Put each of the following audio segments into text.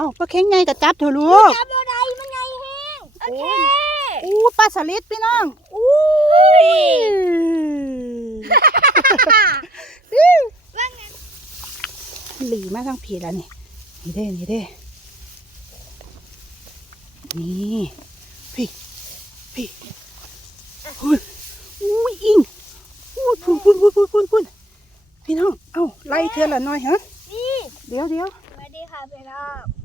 เอ้าปลาเค็งไงกับจับเถอะลูกจับบ่ได้มันใหญ่แห้งโอเคอู้ปลาสลิดพี่น้องอู้ว่าไงหลีมาทั้งผีแล้วนี่นี่เด้นี่เด้นี่พี่พี่อุ้ยอุ้ยอิงอุ้ยพุ่นพุ่นพุ่นพุ่นพุ่นพุ่นพี่น้องเอ้าไล่เธอละหน่อยฮะนี่เดี๋ยวเดี๋ยวสวัสดีค่ะพี่น้อง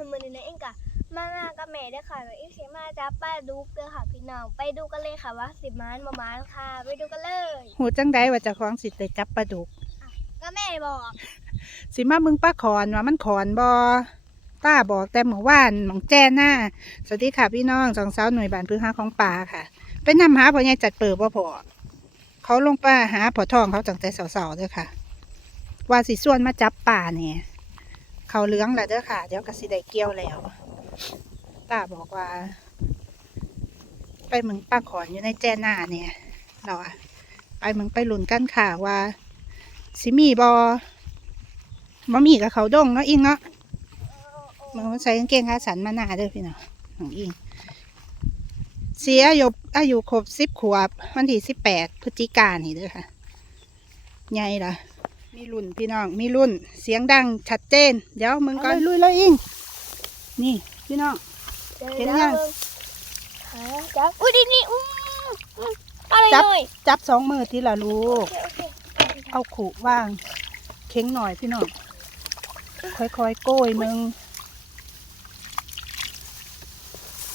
ทำมือนี้นะเองกะมาหน้ากับแม่เด้ค่ะแล้วอีกเสียมาจับป้าดุกเด้อค่ะพี่น้องไปดูกันเลยค่ะว่าสิบม้านบ่ม้านค่ะ ไปดูกันเลยหูจังได้ว่าเจะคล้าของสิได้จับปลาดุก ก็แม่บอกสิมามึงป้าขอนว่ามันขอนบอป้าบอกแต่เมื่อวานหมองแจ้หน้าสวัสดีค่ะพี่น้องสองสาวหน่วยบานพื้นหาของป่าค่ะ ไปนำหาพ่อใหญ่จัดเปิดบ่พอเขาลงป้าหาพ่อทองเขาจังแต่สาวๆด้อค่ะ ว่าสิส่วนมาจับป่าเนี่ย เขาเลี้ยงแล้วเด้อค่ะ เดี๋ยวก็สิได้เกี่ยวแล้วป้าบอกว่า ไปเมึงป้าขอนอยู่ในแจหน้าเนี่ยเราอะไปเมึงไปหลุนกันค่ะว่าสิมีบอบ่มีกับเขาดงเนาะอิงเนาะมันใส่กางเกงขาสันมาหนาเด้อพี่เน้องน้องอิงเสียอายุอายุครบสิบขวบ วันที่สิบแปดพฤศจิกายนนี่เด้อค่ะ ใหญ่ละ มีรุ่นพี่น้องมีรุ่นเสียงดังชัดเจน เดี๋ยวมึงก่อนลุยเลยอิงนี่พี่น้องเห็นยังหาจับอุ้ยนี่นี่อุ้มอุ้มอะไรจับเลยจับสองมือทีละลูโอกเคโอเคเอาขู่ว่างเข็งหน่อยพี่น้องค่อยๆโก้ยมึง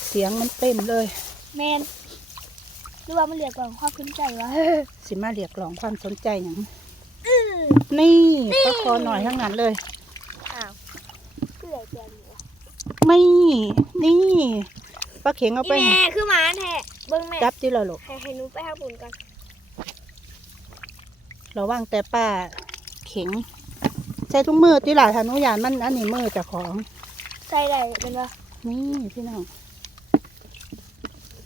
เสียงมันเต็มเลย แมนหรือว่ามันเหลือกล่องความคุ้นใจวะสิมาเรียกร้องความสนใจอย่าง นี่ก็คอหน่อยทั้งนั้นเลย อ้าวเพื่อแกนอยู่วะไม่ นี่ป้าเข็งเอาไปอีแม่คือหมาแท้เบิ้งแม่จับจิละลูกให้ให้หนูไปหาบุญก่อนระวังแต่ป้าเข็งใช้ทุกมือที่หลาทานุยานมันอันนี้มือเจ้าของ ใส่ได้เป็นวะนี่พี่น้อง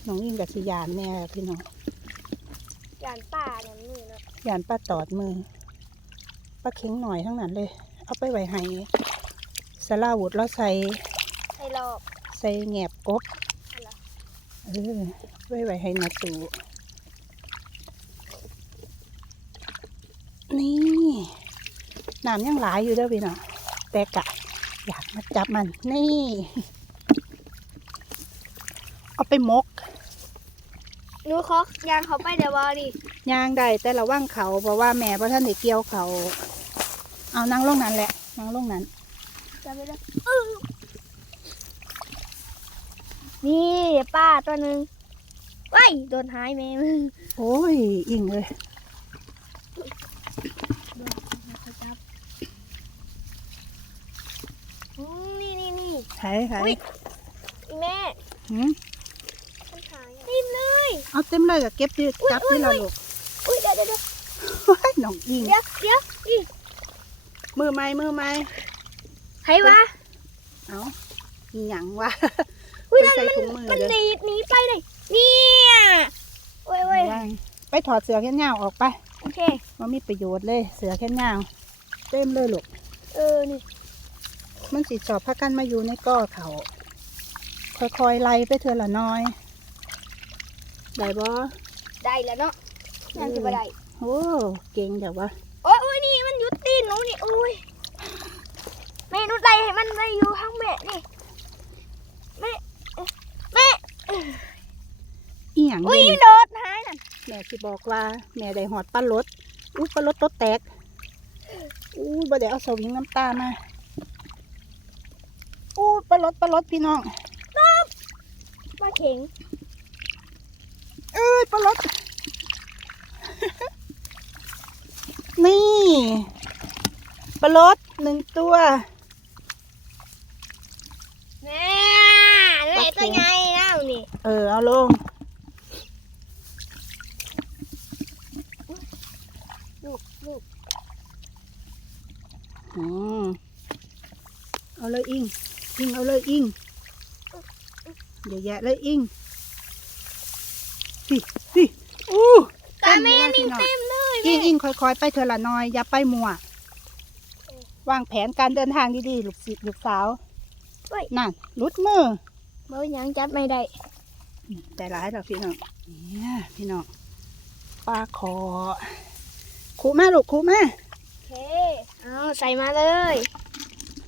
น้องยิ่งกับสิยานแน่พี่น้องยานป่าเนี่ยมือเนาะยานป้าตอดมือ ป้าเข็งหน่อยทั้งนั้นเลย เอาไปไว้ให้สลาวุดแล้วใส่ใส่รอบใส่แงบกบอะไรเออไว้ไว้ให้นาตูนี่น้ำยังหลายอยู่เด้อพี่น้องแต่กะ อยากมาจับมันนี่ เอาไปมก หนูขอยางเขาไปเดี๋ยววอดิย่างได้แต่ระว่างเขาเพราะว่าแม่เพราะท่านได้เกี่ยวเขา เอานั่งลงนั้นแหละนั่งลงนั้น จะไปเลยนี่ป้าตัวหนึ่งว้ายโดนหายแม่มึงโอ้ยอิงเลยอืมนี่นี่นี่หายหายอุ๊ยอีแม่ หืมมันหายติม เลยเอาเต็มเลยกับเก็บที่จับที่เราลูกอุ้ยเดี๋ยวเดี๋ยวเดี๋ยวว้ายน้องอิงเดี๋ยวเดี๋ยวอีมือไม้มือไม้ให้วะเอาอีหยังวะอุ้ยไปนั่นใส่มันถุงมือมันเลยดีดหนีไปเลยเนี่ยโอ้ยโอ้ยว่างไปถอดเสือแค่ยาวออกไปโอเคมันมีประโยชน์เลยเสือแค่ยาวเต็มเลยลูกเออนี่มันสิสอบพักกันมาอยู่ในก้อเขาค่อยๆไล่ไปเถอะละน้อย ได้บ่ได้แล้วเนาะนั่นจะไปได้โอ้เก่งเดี๋ยววะโอ้ยโอ้ยนี่มันอยุดตีนหนูนี่โอ้ยแม่หนูไล่ให้มันได้อยู่ข้างแม่นี่แม่เอ๊ะแม่อีหยังอุ้ยเด่นโดดหายนั่นแม่สิบอกว่าแม่ได้หอดปลาลดอู้ปลาลดตัวแตกอู้บ่ได้เอาสวิงน้ำตามาอู้ปลาลดปลาลดพี่น้องมาเข็งเอ้ ยปลาลดนี่ปลาลดหนึ่งตัวแม่แม่ตัวใหญ่แล้วนี่ เออ เอาลงลูกลูกอืมเอาเลยอิงอิงเอาเลยอิงเยอะแยะเลยอิง พี่พี่อู้ตาแม่นี่เต็มเลยอิแม่งอิงค่อยๆ ไปเถอะละน้อย อย่าไปมัว วางแผนการเดินทางดีๆ ลูกศิษย์ลูกสาวเว้ย นั่นหลุดมือ บ่ยังจับไม่ได้แต่ร้ายแล้วพี่น้องเนี่ยพี่น้องปลาคอคูมาลูกคูมาโอเคเอาใส่มาเลย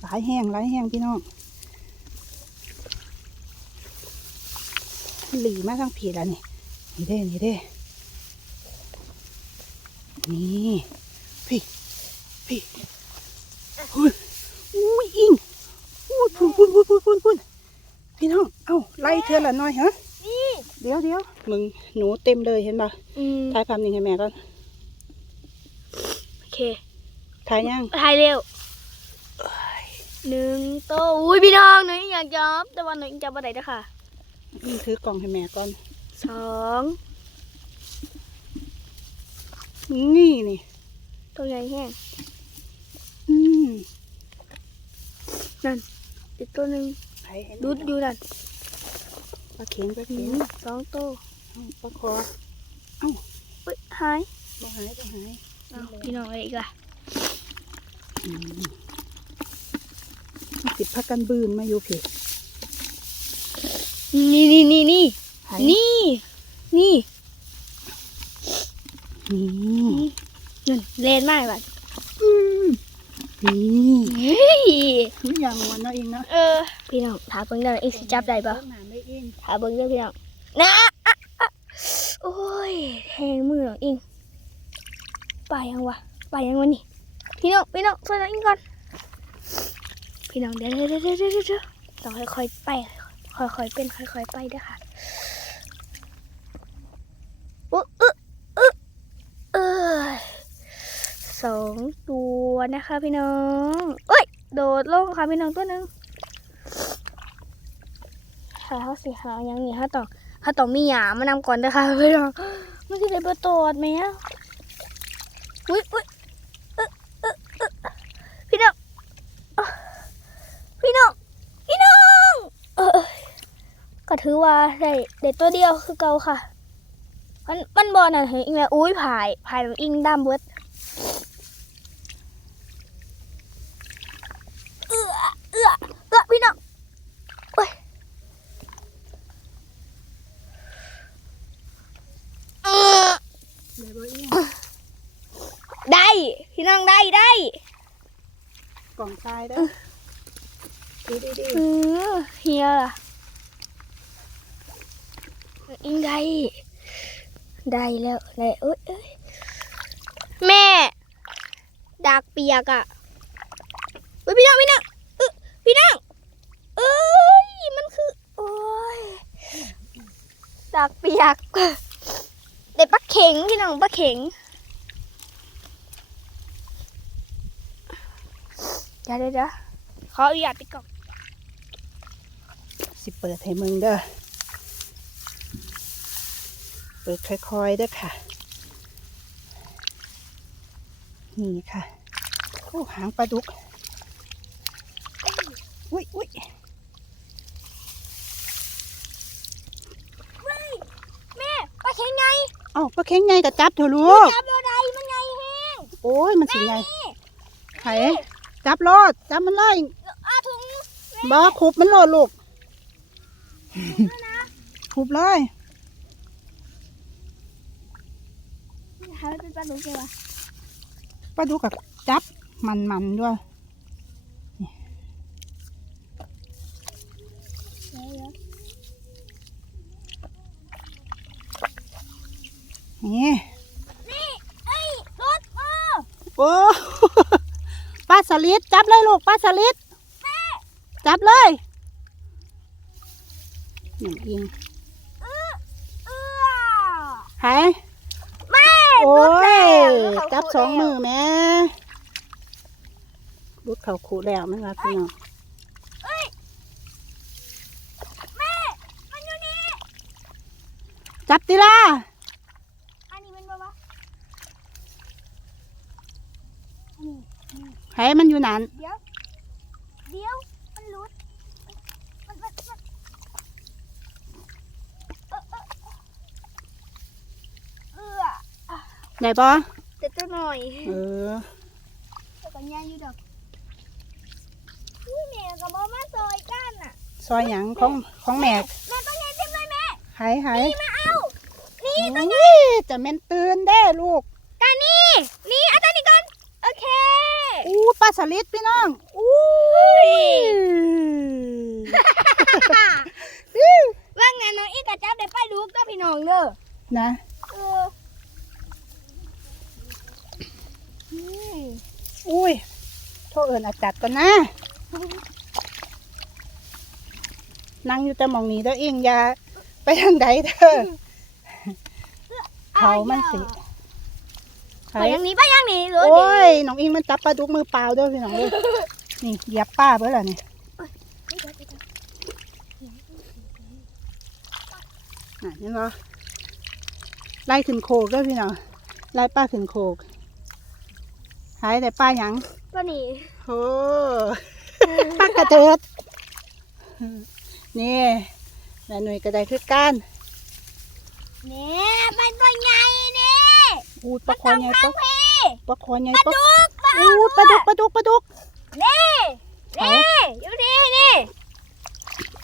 หลายแห้งหลายแห้งพี่น้องหลีมาทั้งผีแล้วนี่ นี่เด้นี่เด้นี่พี่พี่อุ้ยอุ้ยอิงอุ้ยพุ่นพุ่นพุ่นพุ่นพุ่นพุ่นพี่น้องเอ้าไล่เธอละหน่อยฮะนี่เดี๋ยวเดี๋ยวมึงหนูเต็มเลยเห็นปะอืมถ่ายภาพนิ่งให้แม่ก่อนโอเคถ่ายยังถ่ายเร็วหนึ่งโตอุ้ยพี่น้องหนูอยากจับแต่ว่าหนูยังจับบ่ได้เด้อค่ะนี่ถือกล่องให้แม่ก่อน สองนี่นี่ตัวใหญ่แห้งอืมอีกตัวหนึ่งถ่ายให้แม่ดูดอยู่นั่นปลาเข็งปลาอืเข็งมสองโตวเอาปลาคออุ้ยหายบ่หายบ่หายเอาพี่น้องอะไรอีกล่ะอืมสิบพักกันบืนมาอยู่พี่นี่นี่นี่นี่ถ่าย นี่นี่ นี่นั่นเลนมากแบบอืมนี่เฮ้ยคืออย่างวันเนาะเองเนาะเออ พี่น้องถามเบิ่งได้อีกสิจับได้ปะหนาไม่เองถามเบิ่งได้พี่น้องนะอะอะโอ้ยแทงมือน้องอิงไปยังวะไปยังวะนี่พี่น้องพี่น้องช่วยน้องอิงก่อนพี่น้องเดี๋ยวเดี๋ยวเดี๋ยวเดี๋ยวเดี๋ยวต้องค่อยๆไปค่อยๆเป็นค่อยๆไปเด้อค่ะอุ๊ยอึ๊ะอึ๊ะเออ สองตัวนะคะพี่น้องเอ้ย โดดลงค่ะพี่น้องตัวหนึ่งถ้าเขาสิหาอย่างนี้เขาต้องเขาต้องมีหยามานำก่อนเด้อค่ะพี่น้องมันจะได้ประตอดไหมอะอุ้ยอุ้ยเอ๊ะเอ๊ะเอ๊ะพี่น้องพี่น้องพี่น้องเออก็ถือว่าได้ได้ตัวเดียวคือเก่าค่ะ มันมันบอลน่ะเห็นอีกแล้วอุ้ยผายผายน้องอิงดำเบิด เอื้อเอื้อเอื้อพี่น้องโอ้ยเอื้อ เดี๋ยวบ่เอง ได้พี่น้องได้ได้ กล่องทรายเด้อ ดีดีดีเออเฮียล่ะอิงได้ได้แล้วได้เอ้ยเอ้ยแม่ดากเปียกอะเฮ้ยพี่น้องพี่น้องเออพี่น้องเอ้ยมันคือโอ้ยดากเปียกเด็ดปลาเข็งพี่น้องปลาเข็งเดี๋ยวเดี๋ยวเดี๋ยวขออนุญาตไปก่อน สิเปิดให้มึงเด้อ เปิดค่อยๆเด้อค่ะ นี่ค่ะ โอ้หางปลาดุก อุ้ยอุ้ยแม่ปลาเข็งไงเอ้าปลาเข็งไงกับจับเถอะลูก จับบ่ได้มันไงแห้งโอ้ยมันสิไงไผจับโลดจับมันเลยอาถุงบอขุบมันโลดลูก ขุบเลยหาเป็นปลาดุกใช่ปะปลาดุกกับจับมันมันๆด้วยเดี๋ยวนี่ๆนี่ไอ้รถเออโอ้ปลาสลิดจับเลยลูกปลาสลิดจับเลยห นึ่งอิงเอื้อหายแม่โอ้รุดแล้วยรุดเขาจับขู่สองแล้วมือแม่รุดเขาขู่แล้วมันว่าพี่น้องแม่มันอยู่นี่จับติล่ะอันนี้มันปะวะหายมันอยู่นั่นเดี๋ยวเดี๋ยวมันรุดมันมันมันเออเออเอื้อ ได้ปะแต่ตัวหน่อยเออแต่ก็ย่างอยู่ดอกอุ้ยแม่กับบ่มาซอยกันซอยหยังของของแม่แม่ต้องเห็นเต็มเลยแม่หายหายมาเอานี่อุ้ยจะแม่นตื่นได้ลูกกานี่นี่เอาตัวนี้ก่อนโอเคอู้ปลาสลิดพี่น้องอู้ว่างานน้องอีกกระจับได้ไปลูกก็พี่น้องเด้อนะเอออืม อุ้ย โทษเอิญอาจัดก่อนนะนั่งอยู่แต่หมองนี้เด้อเองอย่าไปทางใดเด้อเขามันสิไปอย่างนี้ไปอย่างนี้รู้โอ้ดิยน้องอิงมันจับปลาดุกมือเปล่าเด้อพี่น้องเด้อนี่เหยียบป้าเบิ่ล่ะนี่น่ะเห็นบ่ไล่ขึ้นโคกเด้อพี่น้องไล่ป้าขึ้นโคก หายแต่ป้าหยังตัวนี้โอ้ป้ากระเจิดนี่แม่หน่วยกระไดคือก้านเนี่ยเป็นตัวใหญ่นี่อูดปลาคอใหญ่ปลาพี่ปลาคอใหญ่ปลาปลาดุกปลาอูดปลาดุกปลาดุกปลาดุกนี่นี่อยู่นี่นี่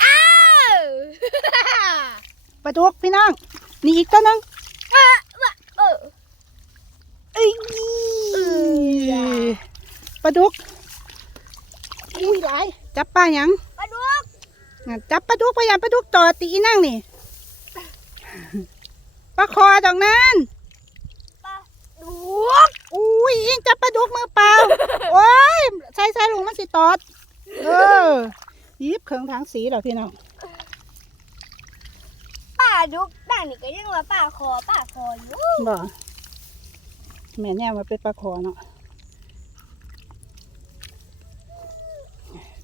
อ้าวปลาดุกพี่น้องนี่อีกตัวหนึงเออเออเอ้ยเออ ปลาดุกอุ้ยหลายจับปลาหยังปลาดุกน่ะจับปลาดุกพยายามปลาดุกต่อตีอีนั่งนี่ปลาคอดอกนั้นปลาดุกอุ้ยอิงจับปลาดุกมือเปล่าโอ้ยใส่ใส่ลุงมันสิตอดเออยิบเครื่องทางสีเหรอพี่น้องปลาดุกด่างนี่ก็ยังว่าปลาคอปลาคออยู่บ่ แม่เนี่ยมาเป็นปลาคอเนาะ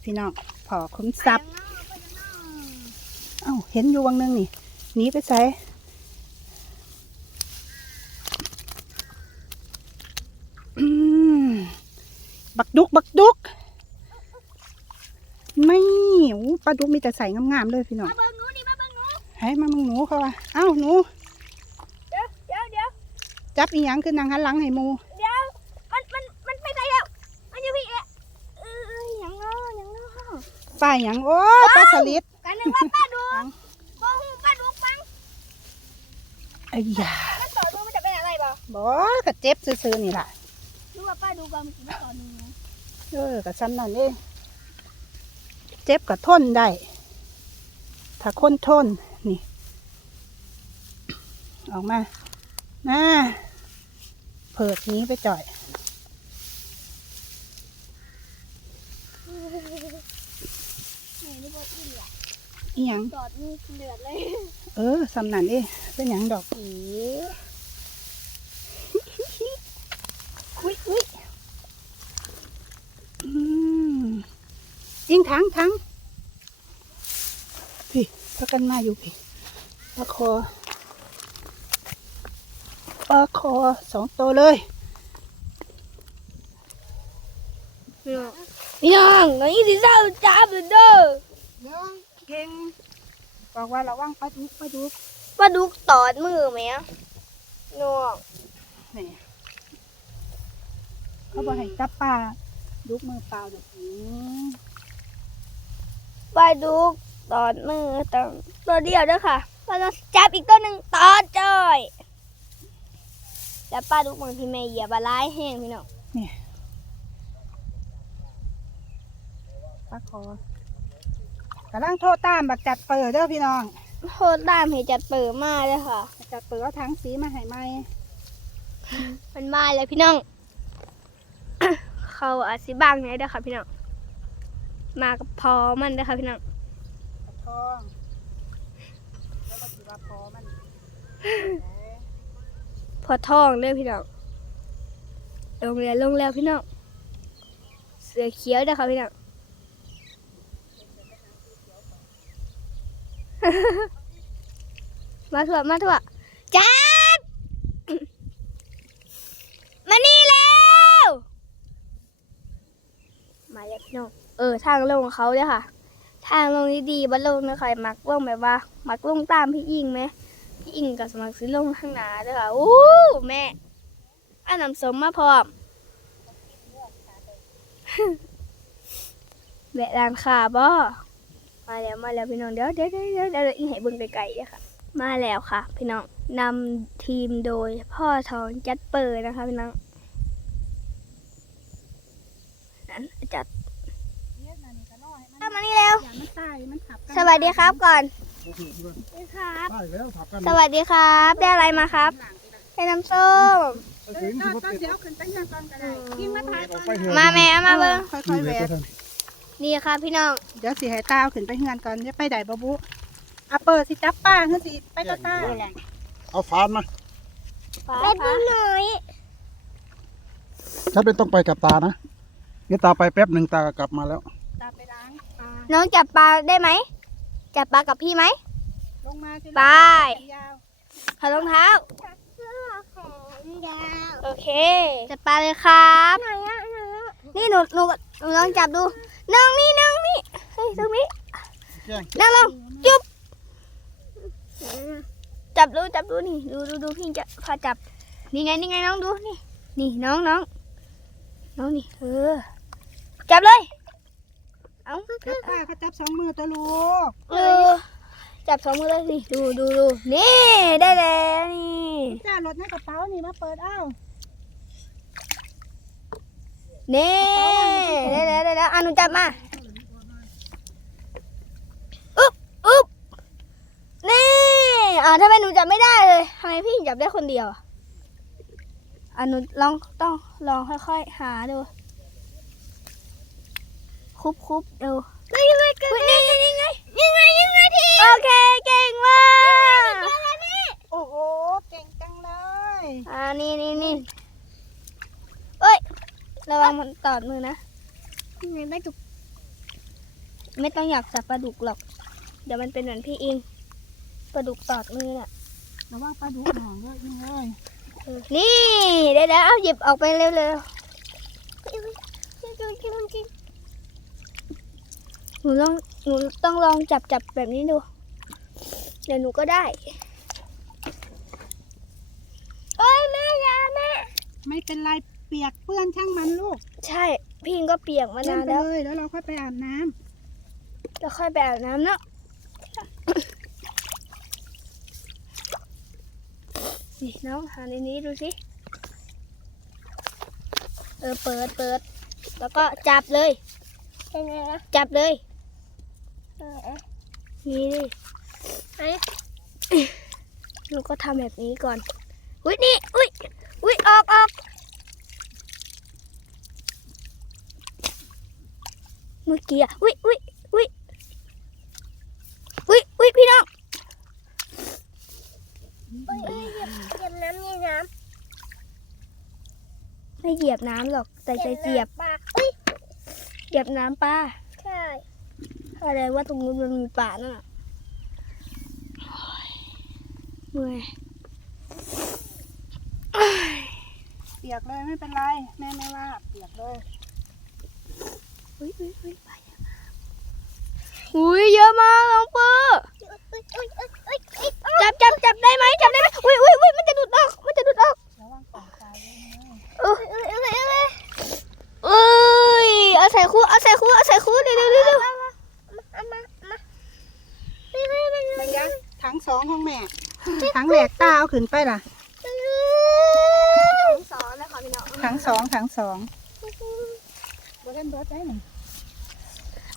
พี่น้องพอคุ้มซับเอ้าเห็นอยู่วังหนึงนี่หนีไปใส่อืมบักดุกบักดุก ไม่อู้ปลาดุกมีแต่ใส่งามๆเลยพี่น้องมาเบิ่งหนูนี่มาเบิ่งหนูให้มามึงหนูเขาว่าเอ้าหนู เดี๋ยวเดี๋ยวเดี๋ยว จับอีหยังคือนางหันหลังให้หมูเดี๋ยวมันมันมันไปไหนแล้วมันอยู่พี่เอะเออหยังเนาะหยังเนาะป้าหยังโอ้ยปลาสลิดกันนึกว่าปลาดุกบ่ฮู้ปลาดุกมั้งไอ้ยาแล้วต่อดูมันจะเป็นอะไรบ่บ่ก็เจ็บซื่อๆนี่ล่ะนึกว่าปลาดุกบ่มันกินต่อหนึงนะเออกับซ้ำนั่นเองเจ็บกับทนได้ ถ้าคนทนนี่ ออกมา น่าเพิกนี้ไปจ่อยแม่นี่บ่อิ่มล่ะอีหยังตอดนี่เดือดเลยเออสำนันเองเป็นหยังดอกอีคุยคุยอืมยิงถังถังพี่พากันมาอยู่พี่ปลาคอป ลาคอสองตัวเลยยังน้อยสิเศร้าจับเด้อยังเก่งบอกว่าระวังปลาดุกปลาดุกปลาดุกตอดมือไหมอะน้องนี่เขาบอกให้จับปลาดุกมือเปล่าดอกนี้ปลาดุกตอดมือตอดตัวเดียวเด้อค่ะปลาดุกจับอีกตัวหนึ่งตอดจ้อย แล้วปลาดุกบางทีแม่เหยียบปลาร้ายแห้งพี่น้องปลาคอกำลังโทษตามบักจัดเปิดเด้อพี่น้อง โทษตามให้จัดเปิดมาเลยค่ะบักจัดเปิดเอาถังสีมาให้ไหมมันมาแล้วพี่น้อง เขาอาจสิบางไงเด้อค่ะพี่น้อง มากับพอมันเด้อค่ะพี่น้องปลาทองแล้วก็สีว่าพอมัน พอท้องเด้อพี่น้องลงแล้วลงแล้วพี่น้องเสือเขียวเด้ค่ะพี่น้องมาถั่วมาถั่วจับมานี่แล้วมาแล้วพี่น้องเออทางลงของเขาเนี่ยค่ะ ทางลงนี้ดีบัดลงนะใค่ะมักลงแบบว่า มักลงตามพี่อิงไหม พี่อิงกับสมัครซื้อลงข้างหน้าเด้อค่ะอู้แม่อันน้ำสมมาพร้อมแวะร้านค้าบ่มาแล้วมาแล้วพี่น้องเดี๋ยวเดี๋ยวเดี๋ยวเดี๋ยวเดี๋ยวอีกให้เบิ่งไกลๆเด้อค่ะ มาแล้วค่ะ พี่น้องนำทีมโดยพ่อทองจัดเปิดนะคะพี่น้องนั้นจัดเข้ามานี่แล้วอย่ามันตายมันขับกันสวัสดีครับก่อนโอเคด้วยสวัสดีครับได้แล้วถับกันสวัสดีครับ ได้อะไรมาครับ ได้น้ำส้ม ไปเอถึองก็ที่ก็ติดเดี๋ยวขึ้นไปงานก่อนก็ได้กินมาทายก่อนไปเถอะมาแม่มาเบิ่งค่อยๆแหวกนี่ครับพี่น้อง เดี๋ยวสิให้ตาเอาขึ้นไปงานก่อนเดี๋ยวไปได้บ่บุอะเปิดสิจับป้าคือสิไปกับตาเอาฟานมาไปดูหน่อยฉันเป็นต้องไปกับตานะนี่ตาไปแป๊บหนึ่งตาก็กลับมาแล้ว ตาไปล้างตาน้องจับปลาได้ไหม จับปลากับพี่ไหม ลงมาสิไปยาวถอดรองเท้าโอเค จับปลาเลยครับนี่หนูหนูหนูลองจับดูนั่งนี่นั่งนี่เฮ้ยตรงนี้แจ้งนั่งลงจุ๊บจับดูจับดูนี่ ดูดูดูพี่จะพาจับ นี่ไงนี่ไงน้องดูนี่ นี่น้องน้องน้องนี่เออจับเลย เอาเดี๋ยวป้าเขาจับสองมือตัวลูกเออจับสองมือเลยนี่ดูดูดูนี่ได้แล้วนี่จ้ารถในกระเป๋านี่มาเปิดเอ้านี่ได้แล้วได้แล้วอะหนูจับมาอึ๊บอึ๊บนี่อะทำไมหนูจับไม่ได้เลยทำไมพี่จับได้คนเดียวอะอะหนูลองต้องลองค่อยๆ หาดู คุบคุบดูนี่ไงนี่ไงนี่ไงนี่ไงนี่ไงทีโอเคเก่งมากโอ้โหเก่งจังเลยอ่านี่นี่นี่เอ้ยระวังมันตอดมือนะไม่ไม่ถูกไม่ต้องอยากจับปลาดุกหรอก เดี๋ยวมันเป็นเหมือนพี่อิงปลาดุกตอดมือน่ะระวังปลาดุกหนองด้วยยิงเลยเออนี่เดี๋ยวเดี๋ยวเอาหยิบออกไปเร็วๆ หนูลองหนูต้องลองจับจับแบบนี้ดู เดี๋ยวหนูก็ได้โอ้ยแม่ยาแม่ ไม่เป็นไรเปียกเปื้อนช่างมันลูกใช่พี่อิงก็เปียกมาเล่นานนไปแล้วเลยแล้วเราค่อยไปอาบน้ำแล้วค่อยไปอาบน้ำเนาะนี่น้องหาในนี้ดูสิเออเปิดเปิด แล้วก็จับเลยจับเลย นี่ดิลูกก็ทำแบบนี้ก่อน อุ้ยนี่อุ้ยอุ้ยออกออกเมื่อกี้อะอุ้ยอุ้ยอุ้ยอุ้ยอุ้ยพี่น้องเหยียบน้ำเหยียบน้ไม่เหยียบน้ำหรอกแต่ำจะเหยียบปลาเฮ้ยเหยียบน้ำปลาใช่ อะไรว่าตรงนู้นมันมีป่านั่นน่ะโอ้ยเมื่อยเปียกเลยไม่เป็นไร แม่ไม่ว่าเปียกเลยอุ้ยอุ้ยอุ้ยไปเยอะมากอุ้ยเยอะมากน้องเปอร์อุ้ยอุ้ยอุ้ยอุ้ยอุ้ยจับจับจับได้ไหมจับได้ไหมอุ้ยอุ้ยอุ้ยมันจะดุดออกมันจะดุดออกระวังกล่องตายด้วยนะเอออุ้ยอุ้ยอุ้ยเอ้ยเอาใส่คู่เอาใส่คู่เอาใส่คู่เร็วเร็วเร็วเร็ว เอามามาไม่ไม่ไม่มันยังถังสองของแม่ถังแหลกตาเอาขึ้นไปล่ะสอนเลยค่ะพี่น้องถังสองถังสองบเล่นเบิร์ดได้หนึ่ง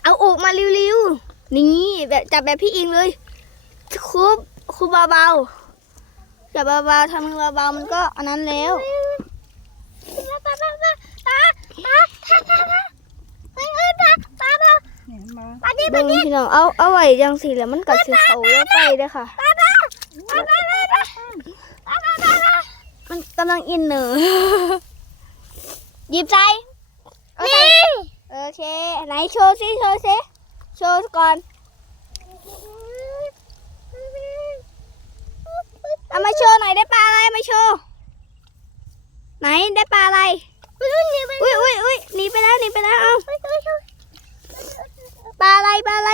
เอาออกมาเร็วๆนี่แบบจับแบบพี่อิงเลยคุบคุบเบาๆจับเบาๆทำมือเบาๆมันก็อันนั้นแล้วปลาปลาปลาปลาปลา เบิ่งพี่น้องเอาเอาไว้จังสิแล้วมันกัดสิเขาแล้วไปเด้อค่ะ มันกำลังอินเนอร์หยิบใจเอาใส่โอเคไหนโชว์สิโชว์สิโชว์ก่อนเอามาโชว์หน่อยได้ปลาอะไรมาโชว์ไหนได้ปลาอะไรอุ้ยอุ้ยอุ้ยหนีไปแล้วหนีไปแล้วเอา ปลาอะไรปลาอะไร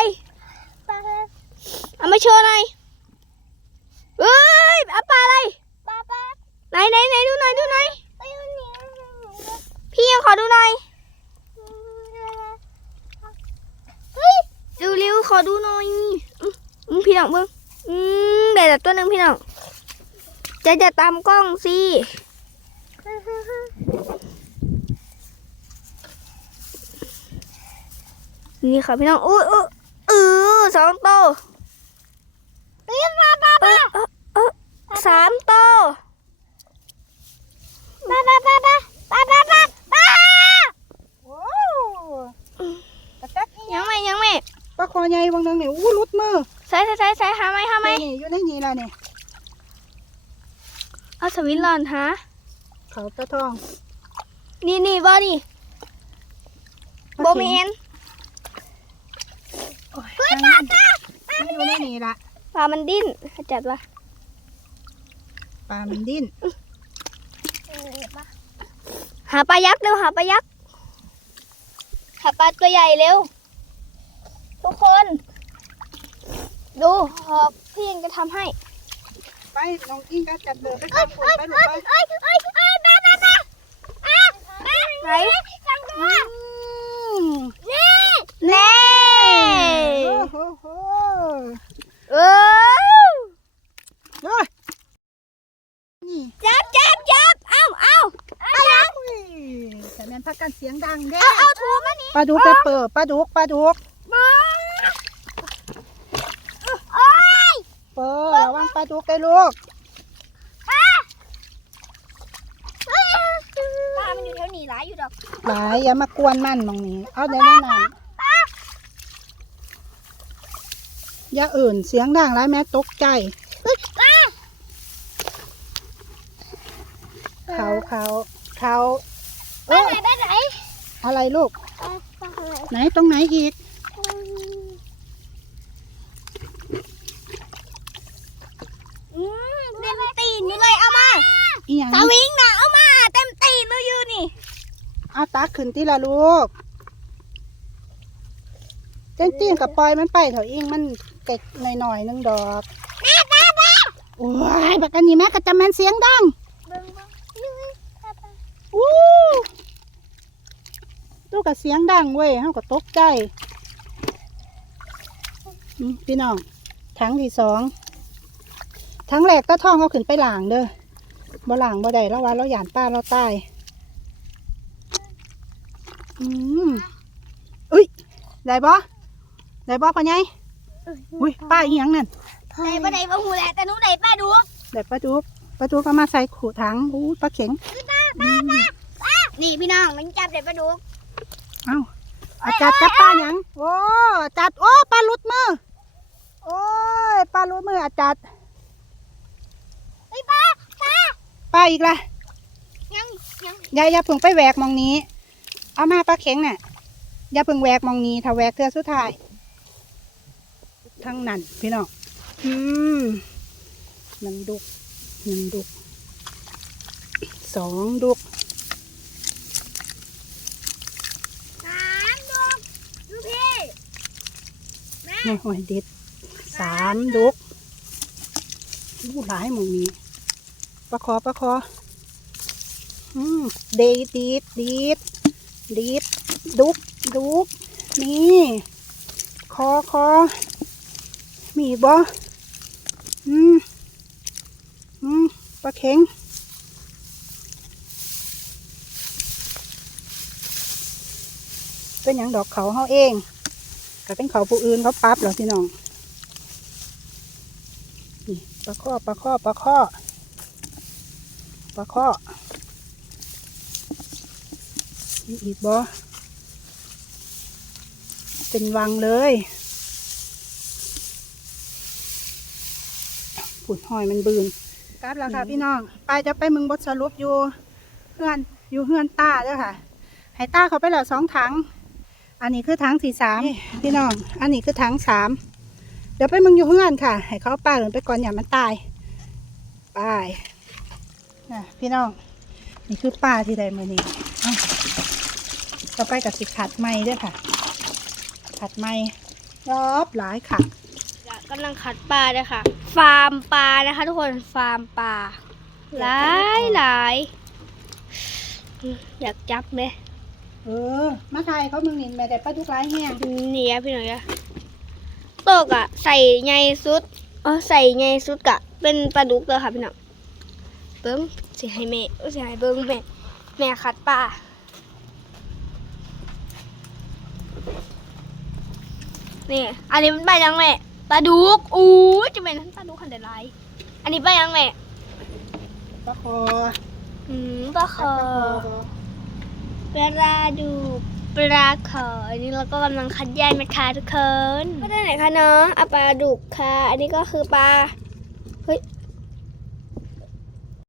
ปลาเอามาโชว์หน่อยเฮ้ยเอาปลาอะไรปลาปลาไหนไหนไหนดูหน่อยดูหน่อยเฮ้ยมันหนีพี่ยังขอดูหน่อยเฮ้ยดูริวขออดูหน่อยอืมอืมพี่น้องเบิ่งอืมเดี๋ยวตัวหนึ่งพี่น้องจะจะตามกล้องสิ นี่ค่ะพี่น้องอุ้ยอุ้ยเออสองโตวเฮ้ยปลาปลาปเอลาอเออเออสามโตวปลาปลาปลาปลาปลาปลาปลาปลาโอ้กระแตกอีหยัยังงไม่ยังไม่ปลาคอใหญ่บางนึงนี่อู้หลุดมือใส่ใส่ใส่ใส่หาไหมหาไหมนี่อยู่ในนี้ล่ะนี่เอาสวิตช์หลอนฮะเขาตะทอง นี่นี่บ่นี่โบเมน เฮ้ยปลาปลาอยู่ในนี้ล่ะปลามันดิ้นจัดวะปลามันดิ้นหาปลายักษ์เร็วหาปลายักษ์หาปลาตัวใหญ่เร็ว ทุกคน ดูหอกพี่ยังจะทำให้ ไปน้องอิงก็จัดเบอร์ไปตามคนไปลูกไปเอ้ยเอ้ยเอ้ยปลาปลาปลาอะปลาไหนจังตัวอืมนี่ เน่โอ้โหโหเออเฮ้ยนี่จับจับจับเอ้าเอ้าอุ้ยแต่แม่นพักกันเสียงดังเด้เอาเอาถูมานี่ปลาดุกไปเปิดปลาดุกปลาดุกมาโอ้ยเปิดระวังปลาดุกได้ลูกปลามันอยู่แถวนี้หลายอยู่ดอกหลายอย่ามากวนมันมองนี้ เอาได้แน่นอน อย่าอื่นเสียงดังไรแม่ตกใจเขาเขาเขาเอปลาอไหนปลาไหนอะไรลูกปลาปลาไหนไหนตรงไหนอีกอืมเต็มตีนอยู่เลยเอามาอีหยังสวิงน่ะเอามาเต็มตีนเลยอยู่นี่เอาตาขึ้นที่ละลูกเต้นตี้กับปล่อยมันไปเถอะอิงมัน เก็ดหน่อยๆนึงดอกโอ้ยบักอันนี้แม่ก็จะแม่นเสียงดังเบิ่งเบิ่งนี่ไงปลาปลาอู้ตู้กับเสียงดังเว้ยเฮาก็ตกใจอืมพี่น้องถังที่สองถังแรกก็ท่องเขาขึ้นไปหลางเด้อบ่หลางบ่ได้แล้วว่าเราหยานป้าเราตายอืมอุ้ยได้บ่ได้บ่พ่อใหญ่ อุ้ยป้าอีหยังนั่นไหนบ่ได้บ่หูแหละแต่หนูได้ป้าดูได้ปลาดุกปลาดุกก็มาใส่ขู่ถังอู้ปลาเข็งอืมนี่พี่น้องมันจับได้ป้าดูเอ้าอาจัดจับปลาหยังโอ้จัดโอ้ปลาหลุดมือโอ้ยปลาหลุดมืออาจัดเฮ้ยปลาปลาปลาอีกละยังยังอย่าอย่าเพิ่งไปแหวกหมองนี้ เอามาปลาเข็งน่ะอย่าเพิ่งแหวกหมองนี้ถ้าแหวกเทือสุดท้าย ทั้งนั้นพี่น้องอืมหนึ่งดุกหนึ่งดุกสองดุกสามดวงดูพี่โอ้โหเด็ดสามดุกอู้หลายหมองนี้ประคอประคออืมเดีดดีดดีดดีดดุกดุกนี่ คอคอ มีบ่อืมอืมปลาเข็งเป็นอย่างดอกเขาเฮาเองก็เป็นเขาผู้อื่นเขาปั๊บเหรอพี่น้องนี่ปลาข้อปลาข้อปลาข้อปลาข้อมีอีกบ่เป็นวังเลย ผุดหอยมันบืนกลับแล้วค่ะพี่น้อง ไปจะไปมึงบดสรุปอยู่เพื่อนอยู่เฮือนตาเด้อค่ะให้ตาเขาไปแล้วสองถัง อันนี้คือถังที่สามพี่น้อง อันนี้คือถังสามเดี๋ยวไปมึงอยู่เฮือนค่ะ ให้เขาปลาหล่นไปก่อนอย่ามันตายไปน่ะพี่น้อง นี่คือปลาที่ได้มานี่เอ้าต่อไปกับสิขัดไม้ด้วยค่ะ ขัดไม้รอบหลายค่ะ กำลังขัดปลาเลยค่ะ ฟาร์มปลานะคะ ทุกคนฟาร์มปลาหลายหลายอืมอยากจับเลยเออ มาถ่ายเขามึงนี่แม่ได้ปลาทุกหลายแห้งนี่อะพี่หน่อยอะโตกอะใส่ใยสุดเออใส่ใยสุดกะ เป็นปลาดุกเลยค่ะพี่น้องเบิ้งสิให้แม่เอ้ยสิให้เบิ้งแม่แม่คัดปลานี่ อันนี้มันใบยังแม่ ปลาดุกอู้ยจะเป็นปลาดุกขันเดลายอันนี้ใบยังแม่ปลาคออืมปลาคอปลาดุกปลาคออันนี้เราก็กำลังคัดแยกนะคะทุกคนมาได้ไหนคะน้องเอาปลาดุกค่ะ อันนี้ก็คือปลาเฮ้ย